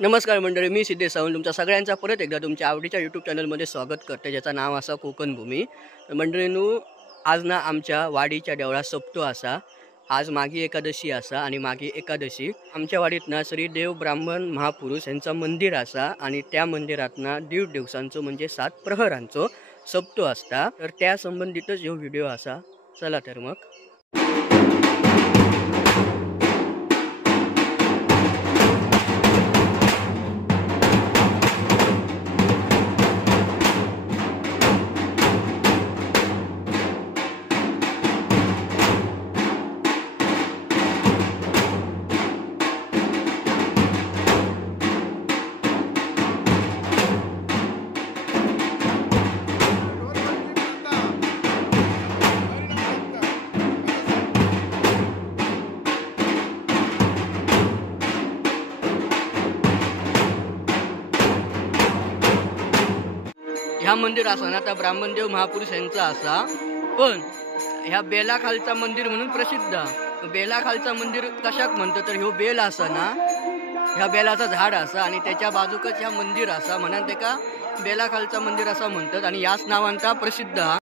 नमस्कार मंडळी, मी सिद्धेश सावंत तुमच्या सगळ्यांचा परत एकदा तुमच्या आवडीच्या यूट्यूब चॅनलमध्ये स्वागत करते, ज्याचं नाव असा कोकण भूमी। तर मंडळींनो, आज ना आमच्या वाडीच्या देवळात सप्तो असा। आज मागी एकादशी असा आणि मागी एकादशी आमच्या वाडीत ना श्री देव ब्राह्मण महापुरुष यांचं मंदिर असा आणि त्या मंदिरात ना 1.5 दिवसांचो म्हणजे 7 प्रहरांचो सप्तो असता। तर त्या संबंधितच ह्यो व्हिडिओ असा। चला तर मग ह्या मंदिर असा ना त्या ब्राह्मणदेव महापुरुष यांचा असा, पण ह्या बेला खालचा मंदिर म्हणून प्रसिद्ध। बेला खालचा मंदिर कशाक म्हणतात तर ह्यो बेल असा ना, ह्या बेलाचा झाड असा आणि त्याच्या बाजूकच ह्या मंदिर असा म्हणून त्याका बेला खालचा मंदिर असा म्हणतात आणि याच नावांचा प्रसिद्ध हा।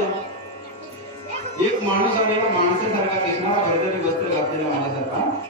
बाजूला एक माणूस आलेला माणसासारखा दिसणारा भरभरी वस्त्र घातलेला माणसासारखा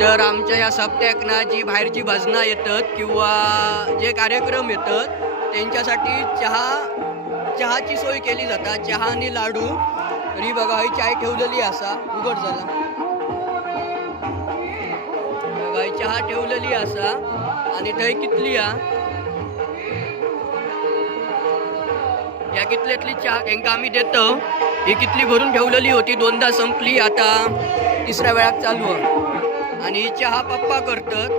तर आमच्या या सप्त्याकना जी बाहेरची भजना येतात किंवा जे कार्यक्रम येतात त्यांच्यासाठी चहाची सोय केली जाता। चहा आणि लाडू तरी बघा ही चाय ठेवलेली असा उघड झाला बघा चहा ठेवलेली असा आणि थंय कितली या कितल्यातली चहा त्यांका आम्ही देतो। ही कितली भरून ठेवलेली होती, दोनदा संपली, आता तिसऱ्या वेळात चालू आहे आणि चहा पप्पा करतात।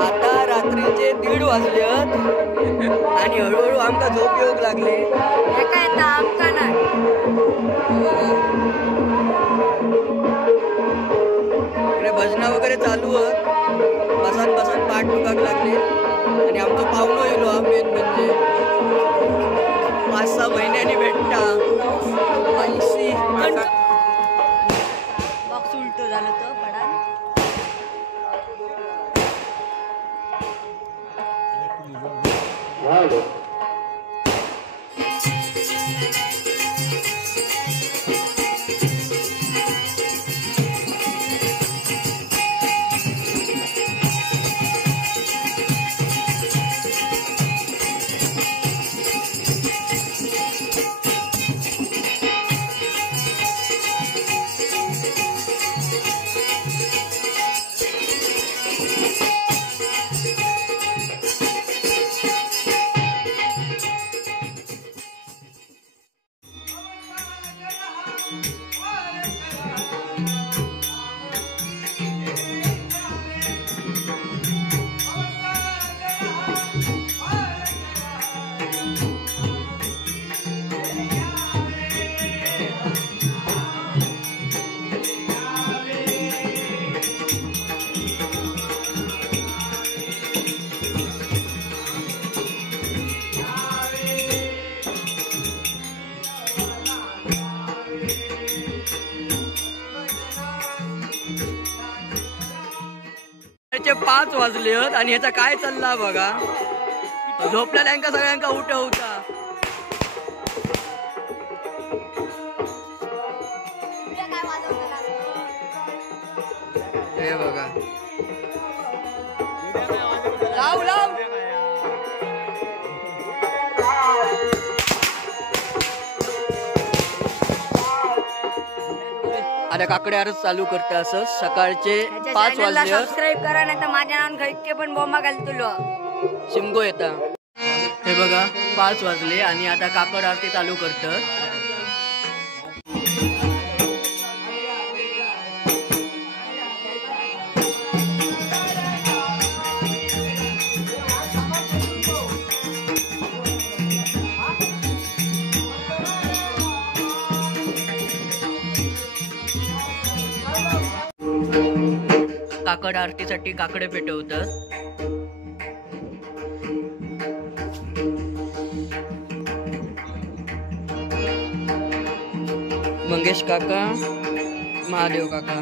आता रात्रीचे 1:30 वाजल्यात आणि हळूहळू आमका झोप येऊक लागली। आमका नाही इकडे भजना वगैरे चालू आहेत, बसान बसान पाठ दुखाक लागले आणि आमचं पाहुणं येलो हा मेन म्हणजे 5-6 महिन्यांनी भेटता 80 बॉक्स उलट झालं तर पडा 5 वाजले आणि ह्याचा काय चालला बघा. झोपलेल्यांका सगळ्यांका उठवता. हे बघा लाव लाव. आता काकडे आरच चालू करते असं. सकाळचे 5 वाजले. सबस्क्राईब करा नाही तर माझ्या नावाने खैके पण बोंबा घालतो. शिमगो येता. हे बघा 5 वाजले आणि आता काकड आरती चालू करतात. काकड आरतीसाठी काकडे पेटवतात. मंगेश काका, महादेव काका.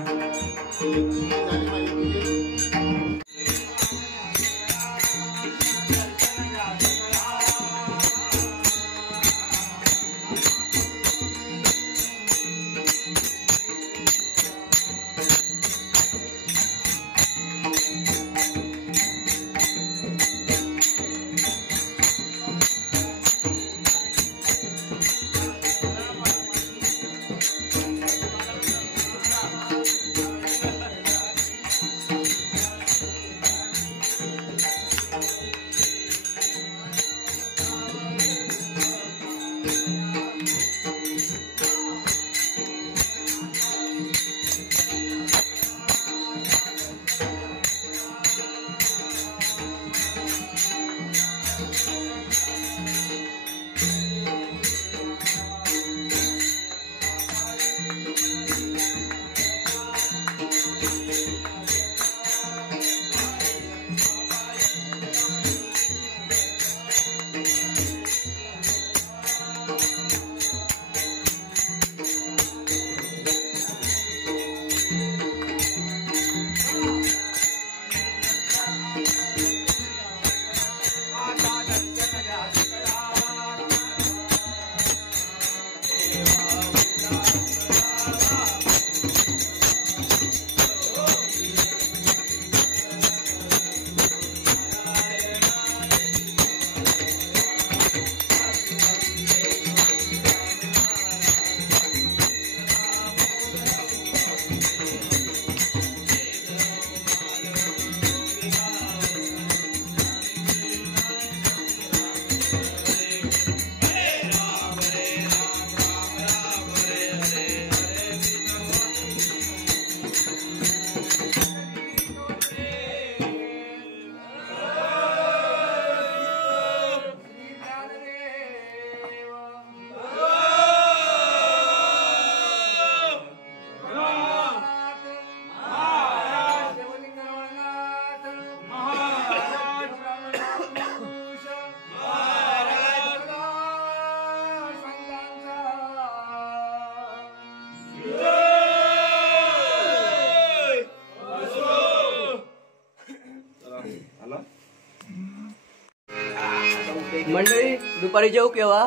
मंडळी दुपारी जेऊ केव्हा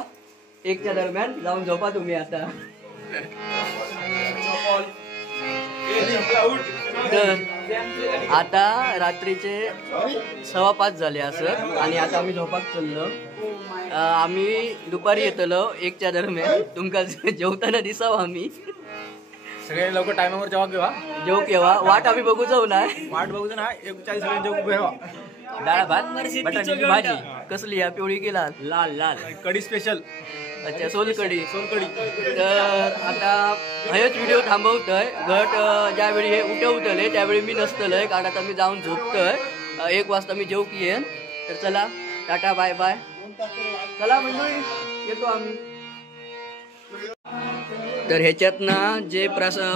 1च्या दरम्यान जाऊन झोपा तुम्ही. आता तर आता रात्रीचे 5:15 झाले असं आणि आता आम्ही झोपाक चाललो. आम्ही दुपारी येतलो 1च्या दरम्यान. तुमका जेवताना दिसाव आम्ही सगळे लवकर टायमावर जेव केव्हा वाट आम्ही बघू जाऊ ना. वाट बघू ना 1:40 सगळे जेव. डाळ भात बटाट्याची भाजी कसली या पिवळी की लाल लाल कढी स्पेशल. अच्छा सोलकढी. तर आता हेच व्हिडिओ थांबवतोय. घट ज्यावेळी हे उठवतले त्यावेळी मी नसतलंय कारण आता मी जाऊन झोपतोय. 1 वाजता मी जेव की येईन. तर चला टाटा बाय बाय. चला मंडळी येतो आम्ही. तर ह्याच्यात ना जे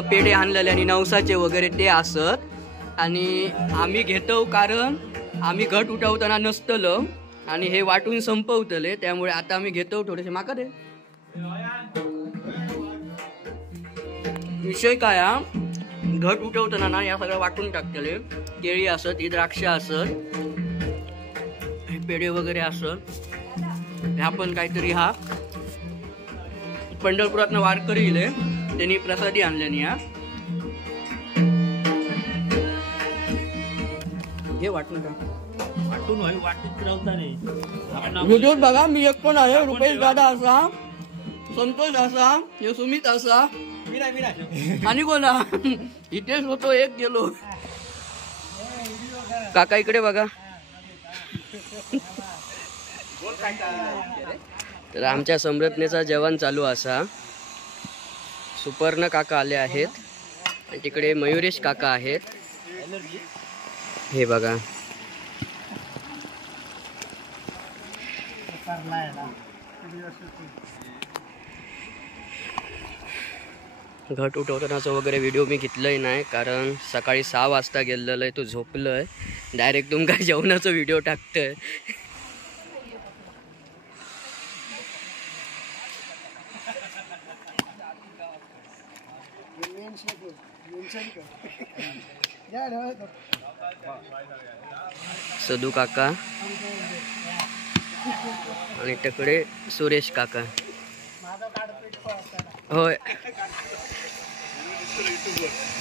पेढे आणलेले आणि नवसाचे वगैरे ते असत आणि आम्ही घेतो कारण आम्ही घट उठवताना नसतलं आणि हे वाटून संपवतले. त्यामुळे आता आम्ही घेतो. थोडेसे माका दे. विषय काय घट उठवताना ना या सगळं वाटून टाकतले. केळी असत, ही द्राक्ष असत, हे पेढे वगैरे असत. ह्या पण काहीतरी हा पंढरपुरातनं वारकरी इले त्यांनी प्रसादी आणल्यानी हा हे वाटून टाक. व्हिडिओ बघा, मी एक पण आहे. रुपेश दादा असा, संतोष असा, हे सुमित असा आणि कोणा इथेच होतो एक गेलो. काका इकडे बघा. तर आमच्या समृद्धनेचा जेवण चालू असा. सुपर्ण काका आले आहेत आणि तिकडे मयुरेश काका आहेत. हे बघा, घट उठवतानाचा वगैरे व्हिडिओ मी घेतलंय नाही, कारण सकाळी 6 वाजता गेलेलं आहे. तो झोपलोय. डायरेक्ट तुमका जेवणाचा व्हिडिओ टाकतोय. सदू काका आणि तिकडे सुरेश काका. होय,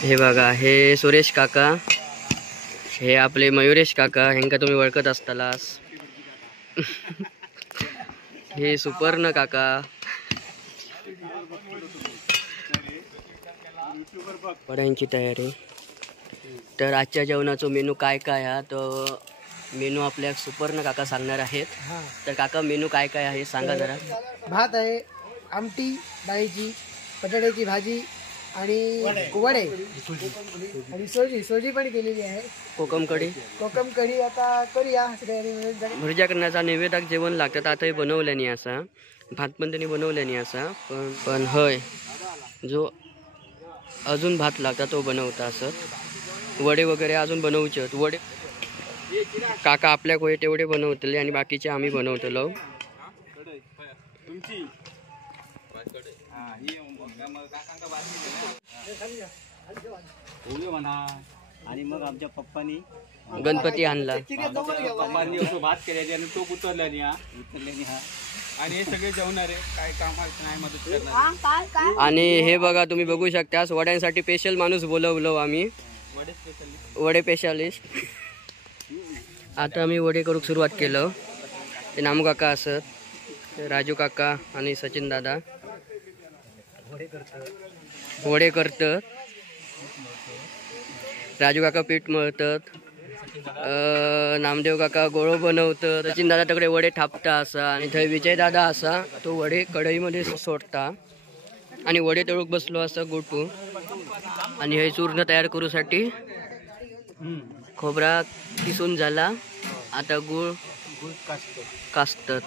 हे बघा, हे सुरेश काका, हे आपले मयुरेश काका, ह्यांका तुम्ही ओळखत असतालास. हे सुपर्ण काका. वड्यांची तयारी. तर आजच्या जेवणाचा मेनू काय काय हा, तर मेनू आपल्या सुपर्ण काका सांगणार आहेत. तर काका, मेनू काय काय आहे सांगा जरा. भात आहे, आमटी डाळीची, बटाट्याची भाजी आणि वडे आणि सोजी पण केलेली आहे. कोकम कढी आता करूया. भुर्जा करण्याचा नैवेद्याक जेवण लागतात. आता हे बनवल्यानी असा, भात पण त्यांनी बनवल्यानी असा, पण हय जो अजून भात लागता तो बनवता असत. वडे वगैरे अजून बनवचे. वडे काका आपल्या कोय तेवढे बनवतले आणि बाकीचे आम्ही बनवतलो. आणि मग आमच्या पप्पानी गणपती आणला. पप्पांनी भात केल्याने आणि तो उतरल्याने हा आणि हे सगळे जेवणारे काय कामात नाही मदत करणार. आणि हे बघा, तुम्ही बघू शकता वड्यांसाठी स्पेशल माणूस बोलवलो आम्ही, वडे स्पेशालिस्ट. आता आम्ही वडे करूक सुरुवात केलं. ते नामू काका असत, राजू काका आणि सचिन दादा वडे करतात. राजू काका पीठ मळतात, नामदेव काका गोळो बनवतात, सचिन दादा तकडे वडे थापता असा आणि थंय विजय दादा असा, तो वडे कढईमध्ये सोडता आणि वडे तळूक बसलो असा गोटू. आणि हे चूर्ण तयार करूसाठी खोबरा किसून झाला. आता गुळ कासतात.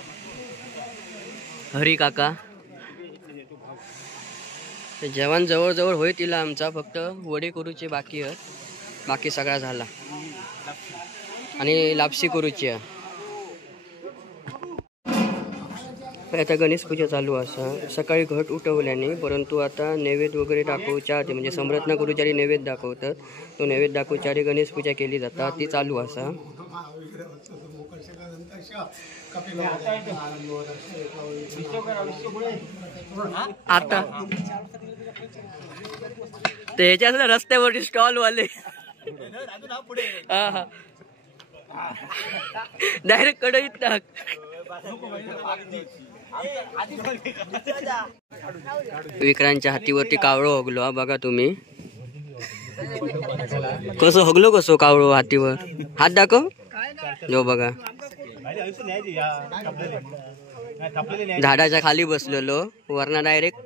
हरी काका जेवण जवळजवळ होय तिला आमचा, फक्त वडे करूचे बाकी आहेत. बाकी सगळा झाला आणि लापसी करूची आहे. आता गणेश पूजा चालू असा. सकाळी घट उठवल्याने, परंतु आता नैवेद्य वगैरे दाखवच्या आधी म्हणजे समृद्ध करूच्यारी नैवेद्य दाखवतात. तो नैवेद्य दाखवच्यारी गणेश पूजा केली जाता, ती चालू असा. आता त्याच्याच रस्त्यावरती स्टॉल वाले डायरेक्ट कढईत टाक. विक्रांच्या हातीवरती कावळो हगलो. हा बघा तुम्ही कसं हगलो, कसं कावळो हातीवर. हात दाखव. जो बघा, झाडाच्या खाली बसलेलो, वरना डायरेक्ट